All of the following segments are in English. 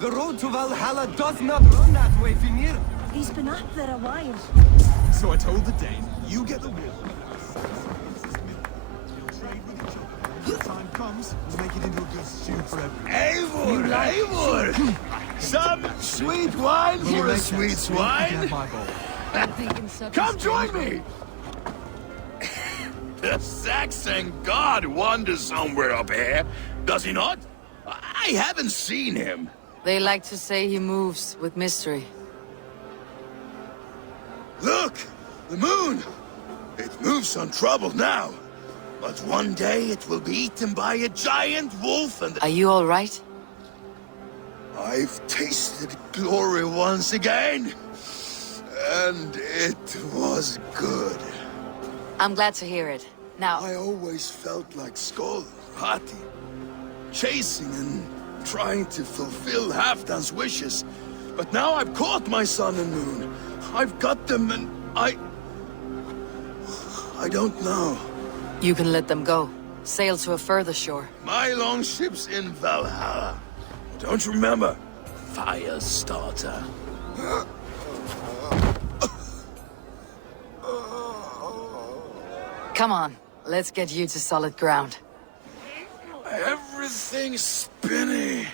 The road to Valhalla does not run that way, Finir. He's been up there a while. So I told the Dane, you get the wheel. When the time comes, we'll make it into a good stew for everyone. Eivor! Eivor! Some sweet wine for a sweet swine? Come join me! The Saxon god wanders somewhere up here, does he not? I haven't seen him. They like to say he moves with mystery. Look! The moon! It moves untroubled now. But one day it will be eaten by a giant wolf and... Are you all right? I've tasted glory once again. And it was good. I'm glad to hear it. Now... I always felt like Skoll, Hati. Chasing and trying to fulfill Halfdan's wishes. But now I've caught my sun and moon. I've got them and I don't know. You can let them go. Sail to a further shore. My longship's in Valhalla. Don't you remember? Firestarter. Come on, let's get you to solid ground. Everything's spinny.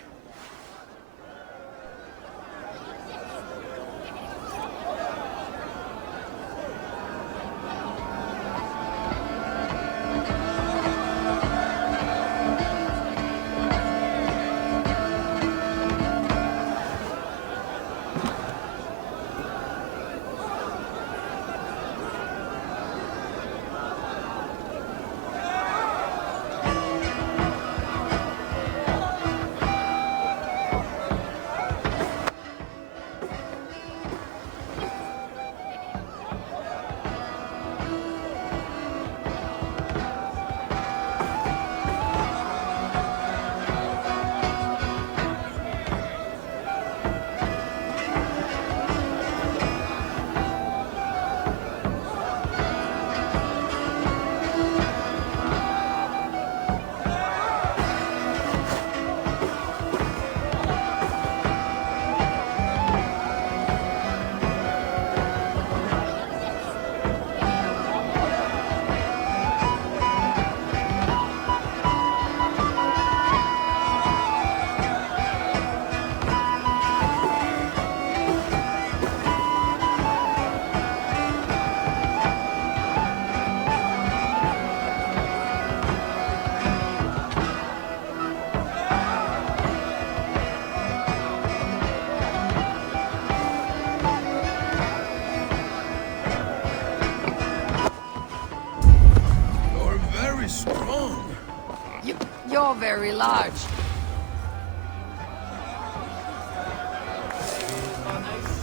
You're very large.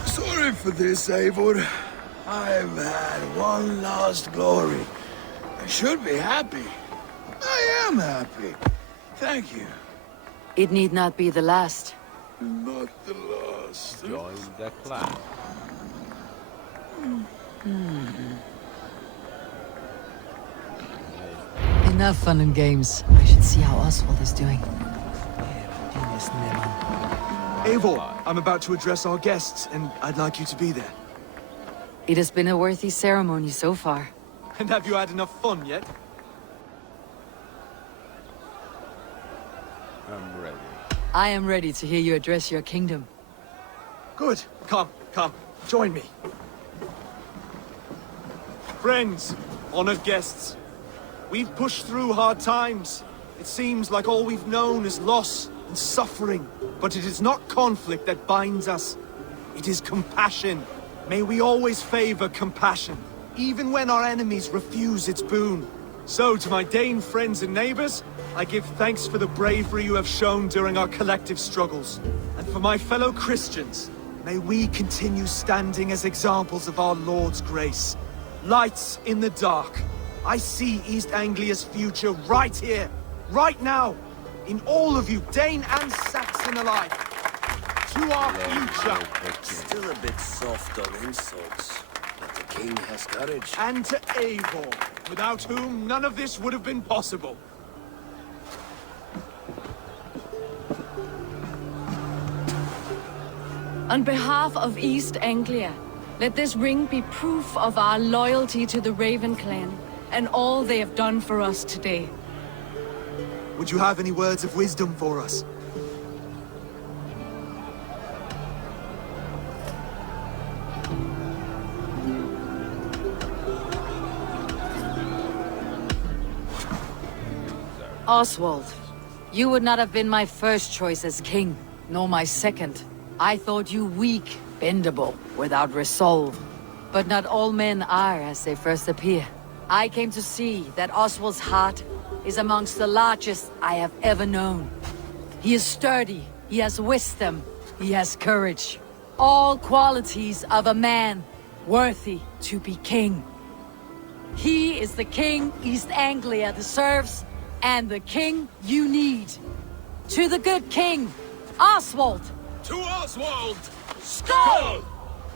Sorry for this, Eivor. I've had one last glory. I should be happy. I am happy. Thank you. It need not be the last. Not the last. Join the club. Enough fun and games. I should see how Oswald is doing. Eivor, I'm about to address our guests, and I'd like you to be there. It has been a worthy ceremony so far. And have you had enough fun yet? I'm ready. I am ready to hear you address your kingdom. Good. Come, join me. Friends, honored guests, we've pushed through hard times. It seems like all we've known is loss and suffering. But it is not conflict that binds us. It is compassion. May we always favor compassion, even when our enemies refuse its boon. So, to my Dane friends and neighbors, I give thanks for the bravery you have shown during our collective struggles. And for my fellow Christians, may we continue standing as examples of our Lord's grace. Lights in the dark. I see East Anglia's future right here, right now, in all of you, Dane and Saxon alike. To our future. Still a bit soft on insults, but the king has courage. And to Eivor, without whom none of this would have been possible. On behalf of East Anglia, let this ring be proof of our loyalty to the Raven clan and all they have done for us today. Would you have any words of wisdom for us? Oswald, you would not have been my first choice as king, nor my second. I thought you weak, bendable, without resolve. But not all men are as they first appear. I came to see that Oswald's heart is amongst the largest I have ever known. He is sturdy, he has wisdom, he has courage. All qualities of a man worthy to be king. He is the king East Anglia deserves, and the king you need. To the good king, Oswald! To Oswald! Skull!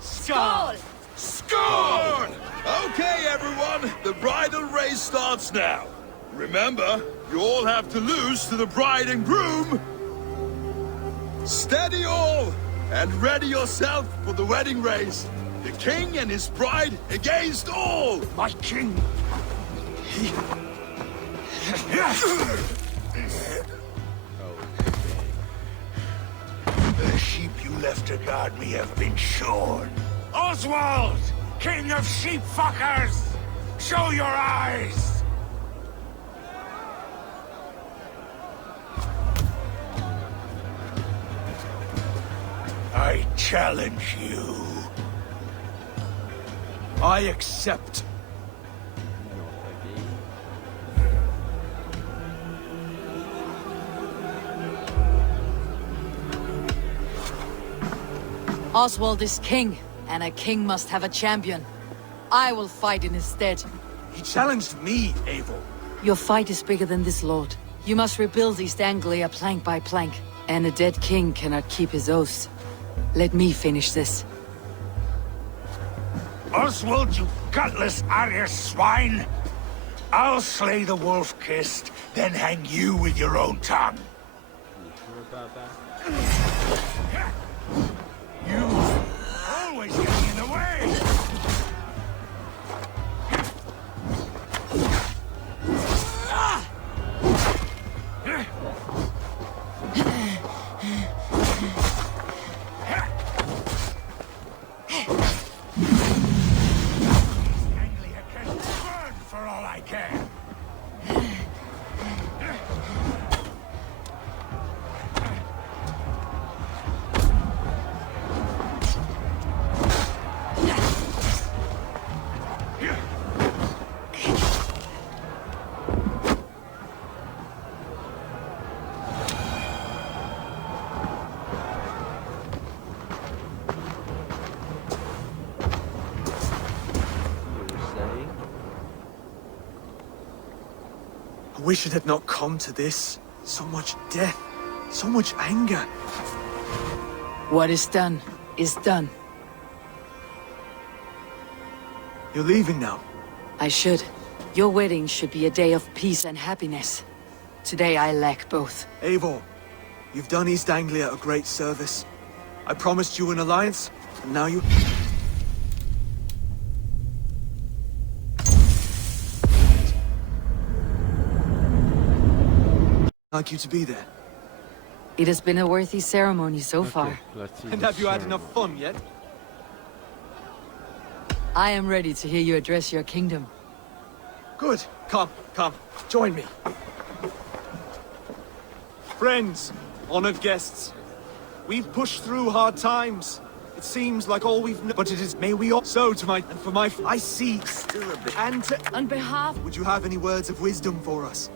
Skull! Score! Okay, everyone, the bridal race starts now. Remember, you all have to lose to the bride and groom. Steady all, and ready yourself for the wedding race. The king and his bride against all. My king! The sheep you left to guard me have been shorn. Oswald! King of sheep fuckers! Show your eyes! I challenge you. I accept. Oswald is king, and a king must have a champion. I will fight in his stead. He challenged me, Eivor. Your fight is bigger than this, Lord. You must rebuild East Anglia plank by plank, and a dead king cannot keep his oaths. Let me finish this. Oswald, you gutless Arya swine! I'll slay the wolf-kissed, then hang you with your own tongue. You always getting in the way! Anglia can burn for all I care. I wish it had not come to this. So much death, so much anger. What is done, is done. You're leaving now. I should. Your wedding should be a day of peace and happiness. Today I lack both. Eivor, you've done East Anglia a great service. I promised you an alliance, and now you... like you to be there. It has been a worthy ceremony so far. And have you had enough fun yet? I am ready to hear you address your kingdom. Good. Come, join me. Friends, honored guests, we've pushed through hard times. It seems like all we've known, but it is, may we all, so to my, and for my, I see, Still a bit. and to, On behalf... would you have any words of wisdom for us?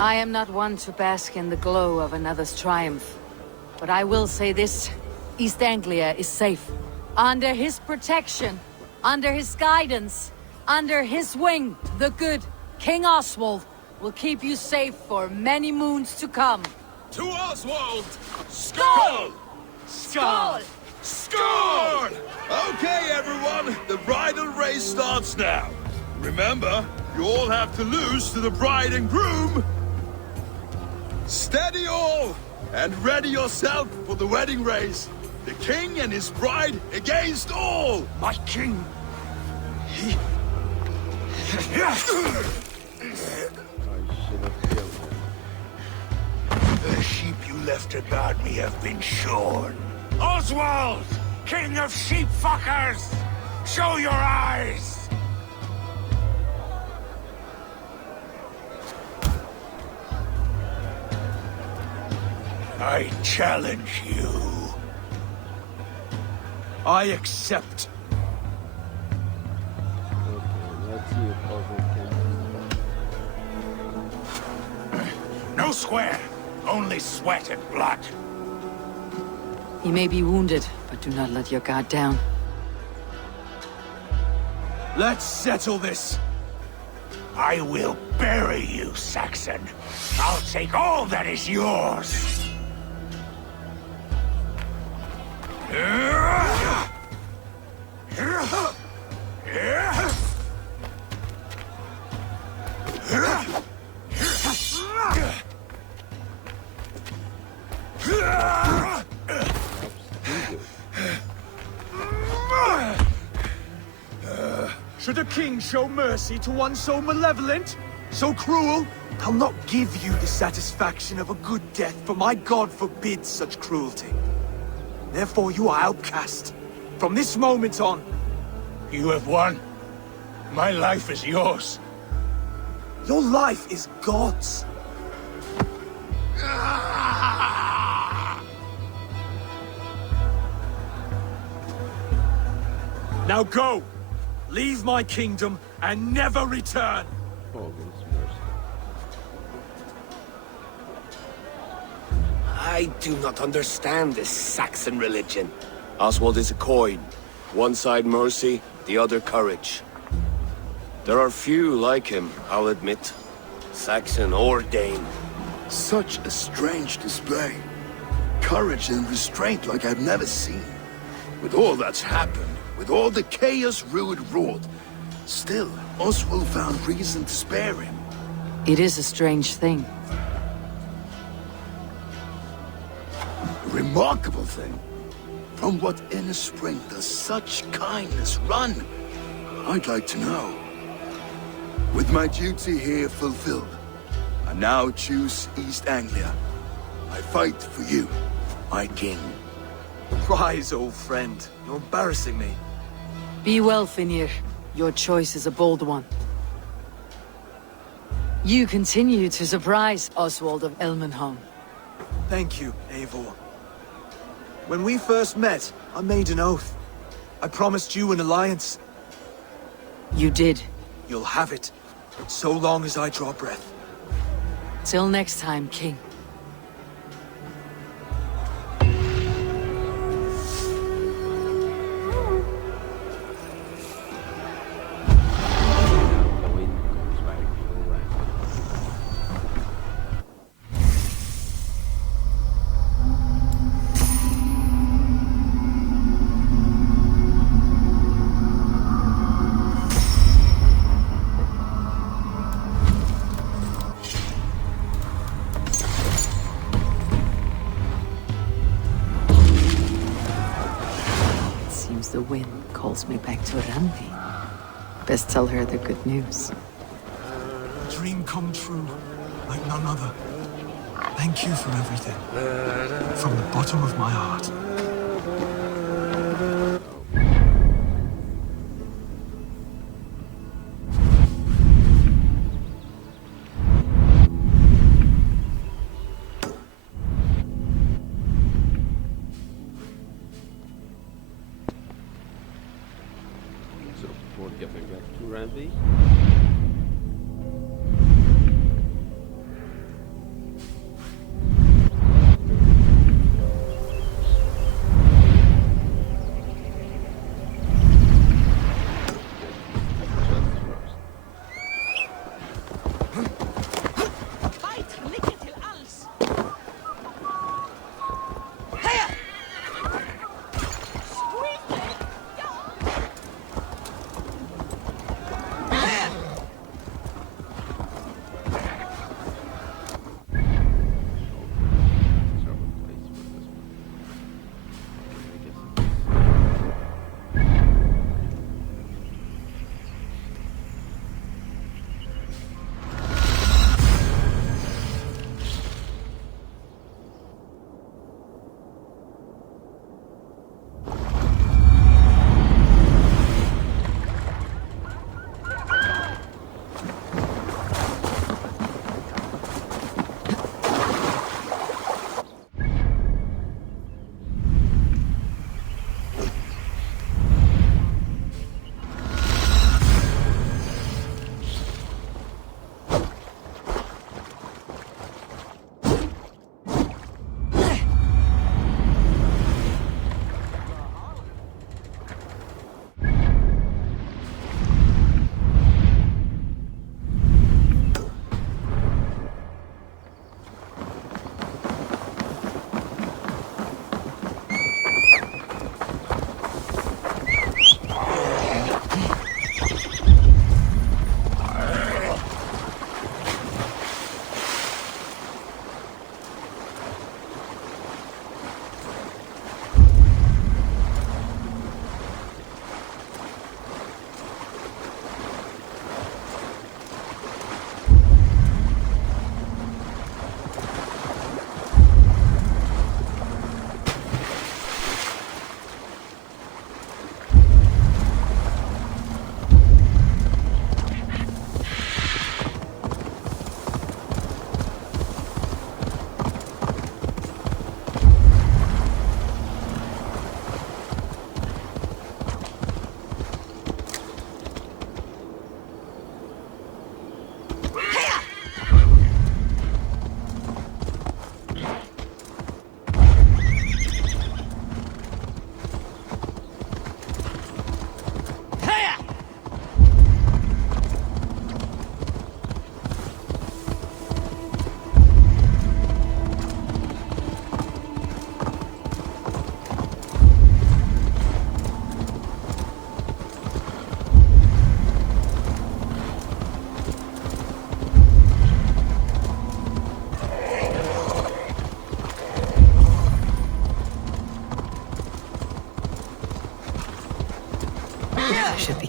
I am not one to bask in the glow of another's triumph. But I will say this, East Anglia is safe. Under his protection, under his guidance, under his wing, the good King Oswald will keep you safe for many moons to come. To Oswald! Skull! Skull! Score! Okay, everyone, the bridal race starts now. Remember, you all have to lose to the bride and groom. Steady all! And ready yourself for the wedding race. The king and his bride against all! My king! I should have killed him. The sheep you left to guard me have been shorn. Oswald! King of sheep fuckers! Show your eyes! I challenge you. I accept. Okay, let's see if Oswald can No square, only sweat and blood. He may be wounded, but do not let your guard down. Let's settle this. I will bury you, Saxon. I'll take all that is yours. Should a king show mercy to one so malevolent, so cruel? I'll not give you the satisfaction of a good death, for my god forbids such cruelty. Therefore you are outcast. From this moment on. You have won. My life is yours. Your life is God's. Now go! Leave my kingdom and never return! Hogan's mercy. I do not understand this Saxon religion. Oswald is a coin. One side mercy, the other courage. There are few like him, I'll admit. Saxon or Dane. Such a strange display. Courage and restraint like I've never seen. With all that's happened, with all the chaos Rued wrought, still, Oswald found reason to spare him. It is a strange thing. A remarkable thing. From what inner spring does such kindness run? I'd like to know. With my duty here fulfilled, I now choose East Anglia. I fight for you, my king. Rise, old friend. You're embarrassing me. Be well, Finir. Your choice is a bold one. You continue to surprise Oswald of Elmenholm. Thank you, Eivor. When we first met, I made an oath. I promised you an alliance. You did. You'll have it, so long as I draw breath. Till next time, King. The wind comes back around. Seems the wind calls me back to Randi. Best tell her the good news. Dream come true, like none other. Thank you for everything. From the bottom of my heart. So before getting back to Randy.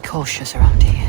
cautious around here.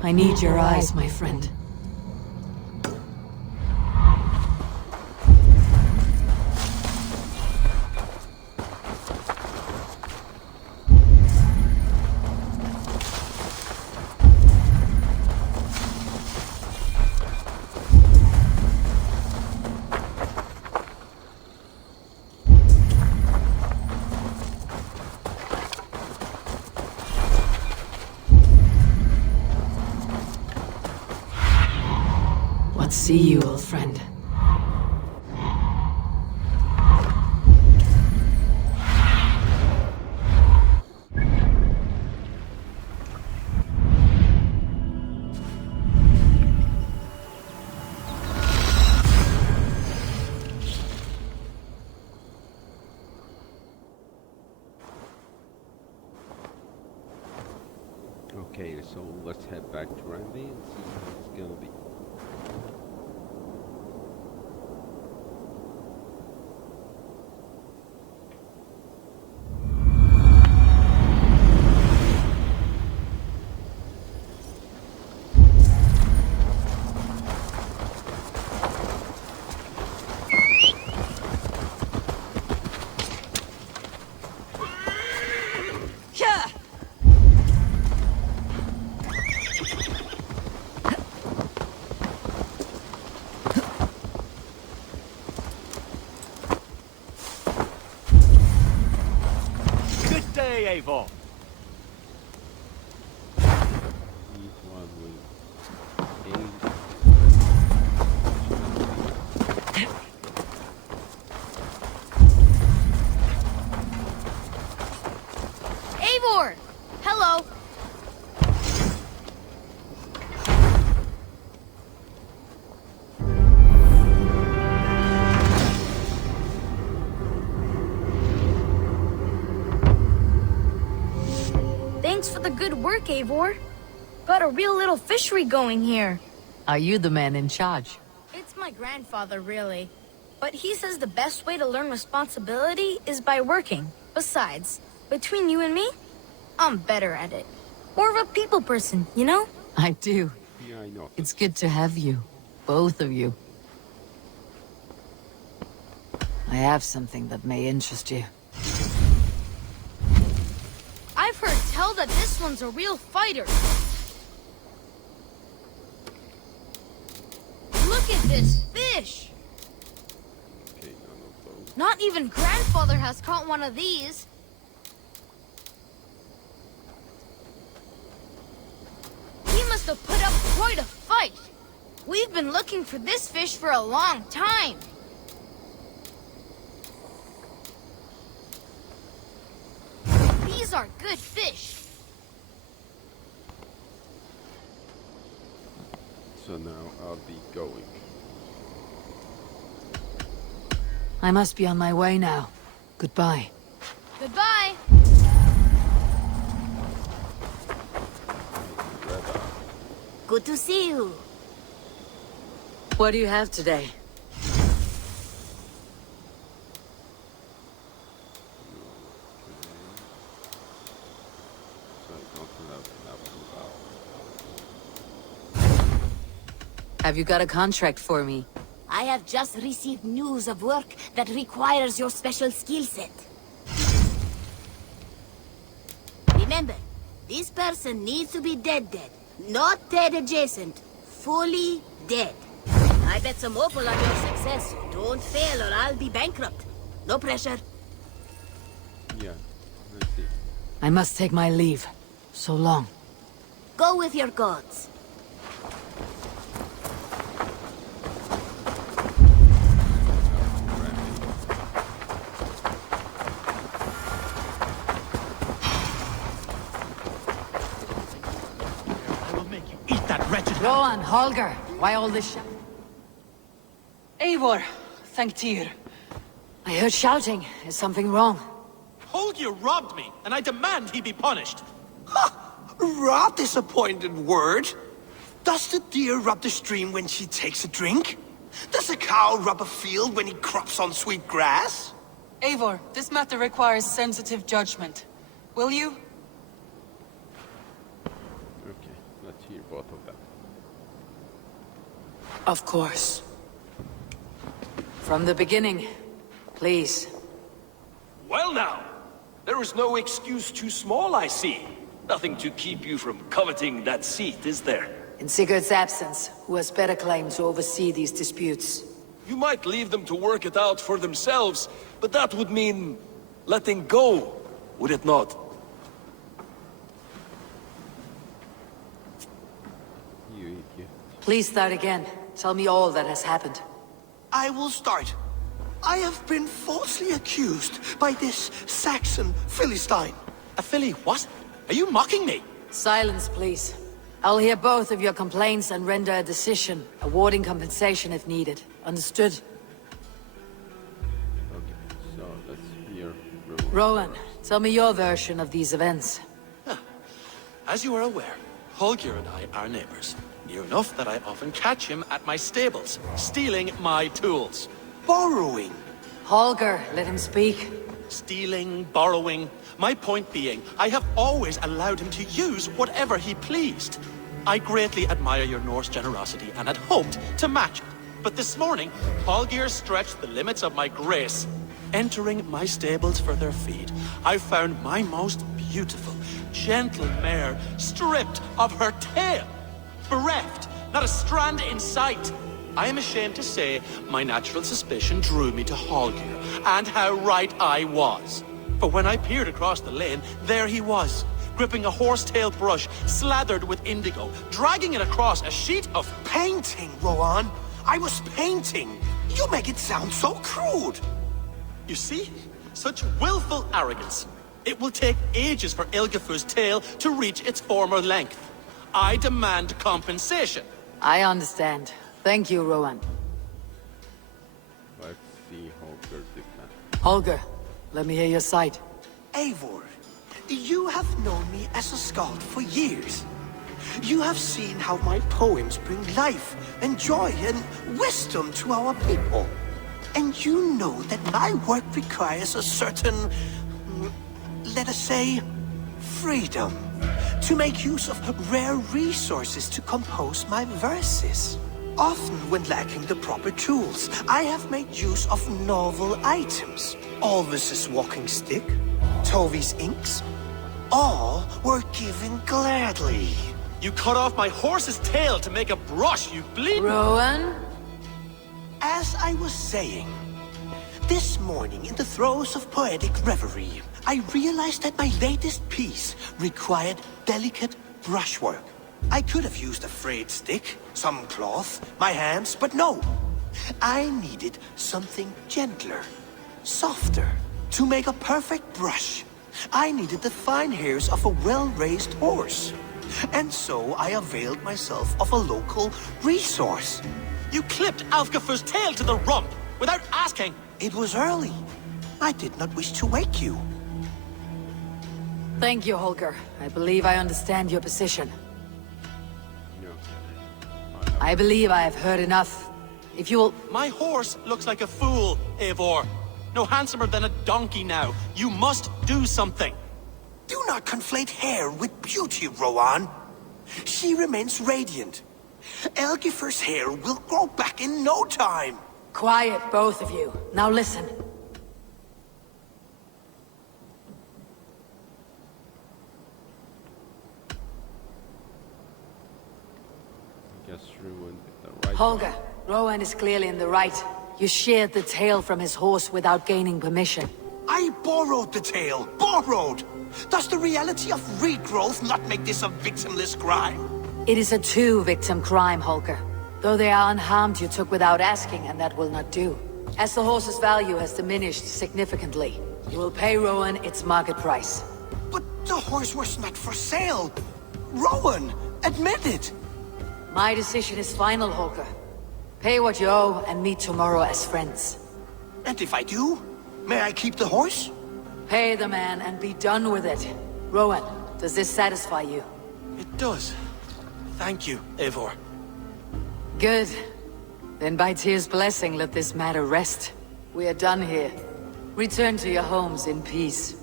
I need your eyes, my friend. See you, old friend. Okay, so let's head back to Randy and see how it's gonna be. Eivor. Each one will aim. Eivor! Hello! Thanks for the good work, Eivor. Got a real little fishery going here. Are you the man in charge? It's my grandfather, really. But he says the best way to learn responsibility is by working. Besides, between you and me, I'm better at it. More of a people person, you know? I do. Yeah, I know. It's good to have you. Both of you. I have something that may interest you. I've heard tell that this one's a real fighter. Look at this fish! Okay, none of those. Not even grandfather has caught one of these. He must have put up quite a fight. We've been looking for this fish for a long time. These are good fish. So now I'll be going. I must be on my way now. Goodbye. Goodbye. Good to see you. What do you have today? So I don't have enough to Have you got a contract for me? I have just received news of work that requires your special skill set. Remember, this person needs to be dead. Not dead adjacent. Fully dead. I bet some opal on your success, so don't fail or I'll be bankrupt. No pressure. Yeah, let's see. I must take my leave. So long. Go with your gods. Rowan, Holger, why all this Eivor, thank Tyr. I heard shouting. Is something wrong? Holger robbed me, and I demand he be punished. Rot disappointed word. Does the deer rub the stream when she takes a drink? Does a cow rub a field when he crops on sweet grass? Eivor, this matter requires sensitive judgment. Will you? Okay, let's hear both of them. Of course. From the beginning. Please. Well now, there is no excuse too small, I see. Nothing to keep you from coveting that seat, is there? In Sigurd's absence, who has better claim to oversee these disputes? You might leave them to work it out for themselves, but that would mean letting go, would it not? You idiot. Please start again. Tell me all that has happened. I will start. I have been falsely accused by this Saxon Philistine. A filly what? Are you mocking me? Silence, please. I'll hear both of your complaints and render a decision, awarding compensation if needed. Understood? Okay, so let's hear Rowan, tell me your version of these events. As you are aware, Holger and I are neighbors. Near enough that I often catch him at my stables, stealing my tools. Borrowing. Holger, let him speak. Stealing, borrowing. My point being, I have always allowed him to use whatever he pleased. I greatly admire your Norse generosity and had hoped to match it. But this morning, Holger stretched the limits of my grace. Entering my stables for their feed, I found my most beautiful, gentle mare stripped of her tail. Bereft, not a strand in sight. I am ashamed to say my natural suspicion drew me to Holger, and how right I was. For when I peered across the lane, there he was, gripping a horsetail brush, slathered with indigo, dragging it across a sheet of... Painting, Rowan. I was painting. You make it sound so crude. You see? Such willful arrogance. It will take ages for Ilgafur's tail to reach its former length. I demand compensation. I understand. Thank you, Rowan. Let's see Holger defend. Holger, let me hear your side. Eivor, you have known me as a skald for years. You have seen how my poems bring life and joy and wisdom to our people. And you know that my work requires a certain, let us say, freedom. To make use of rare resources to compose my verses. Often when lacking the proper tools, I have made use of novel items. Alvis's walking stick, Tovi's inks, all were given gladly. You cut off my horse's tail to make a brush, you bleed... Rowan? As I was saying, this morning in the throes of poetic reverie, I realized that my latest piece required delicate brushwork. I could have used a frayed stick, some cloth, my hands, but no. I needed something gentler, softer. To make a perfect brush, I needed the fine hairs of a well-raised horse. And so I availed myself of a local resource. You clipped Alfgafur's tail to the rump, without asking. It was early. I did not wish to wake you. Thank you, Holger. I believe I understand your position. No. I believe I have heard enough. If you'll... My horse looks like a fool, Eivor. No handsomer than a donkey now. You must do something. Do not conflate hair with beauty, Rowan. She remains radiant. Elgifer's hair will grow back in no time. Quiet, both of you. Now listen. I guess Rued the right. Holger, Rowan is clearly in the right. You sheared the tail from his horse without gaining permission. I borrowed the tail. Borrowed! Does the reality of regrowth not make this a victimless crime? It is a two-victim crime, Holger. Though they are unharmed, you took without asking, and that will not do. As the horse's value has diminished significantly, you will pay Rowan its market price. But the horse was not for sale. Rowan, admit it. My decision is final, Holger. Pay what you owe and meet tomorrow as friends. And if I do, may I keep the horse? Pay the man and be done with it. Rowan, does this satisfy you? It does. Thank you, Eivor. Good. Then by Tyr's blessing, let this matter rest. We are done here. Return to your homes in peace.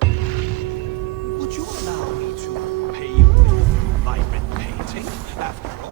Would you allow me to pay you with vibrant painting after all?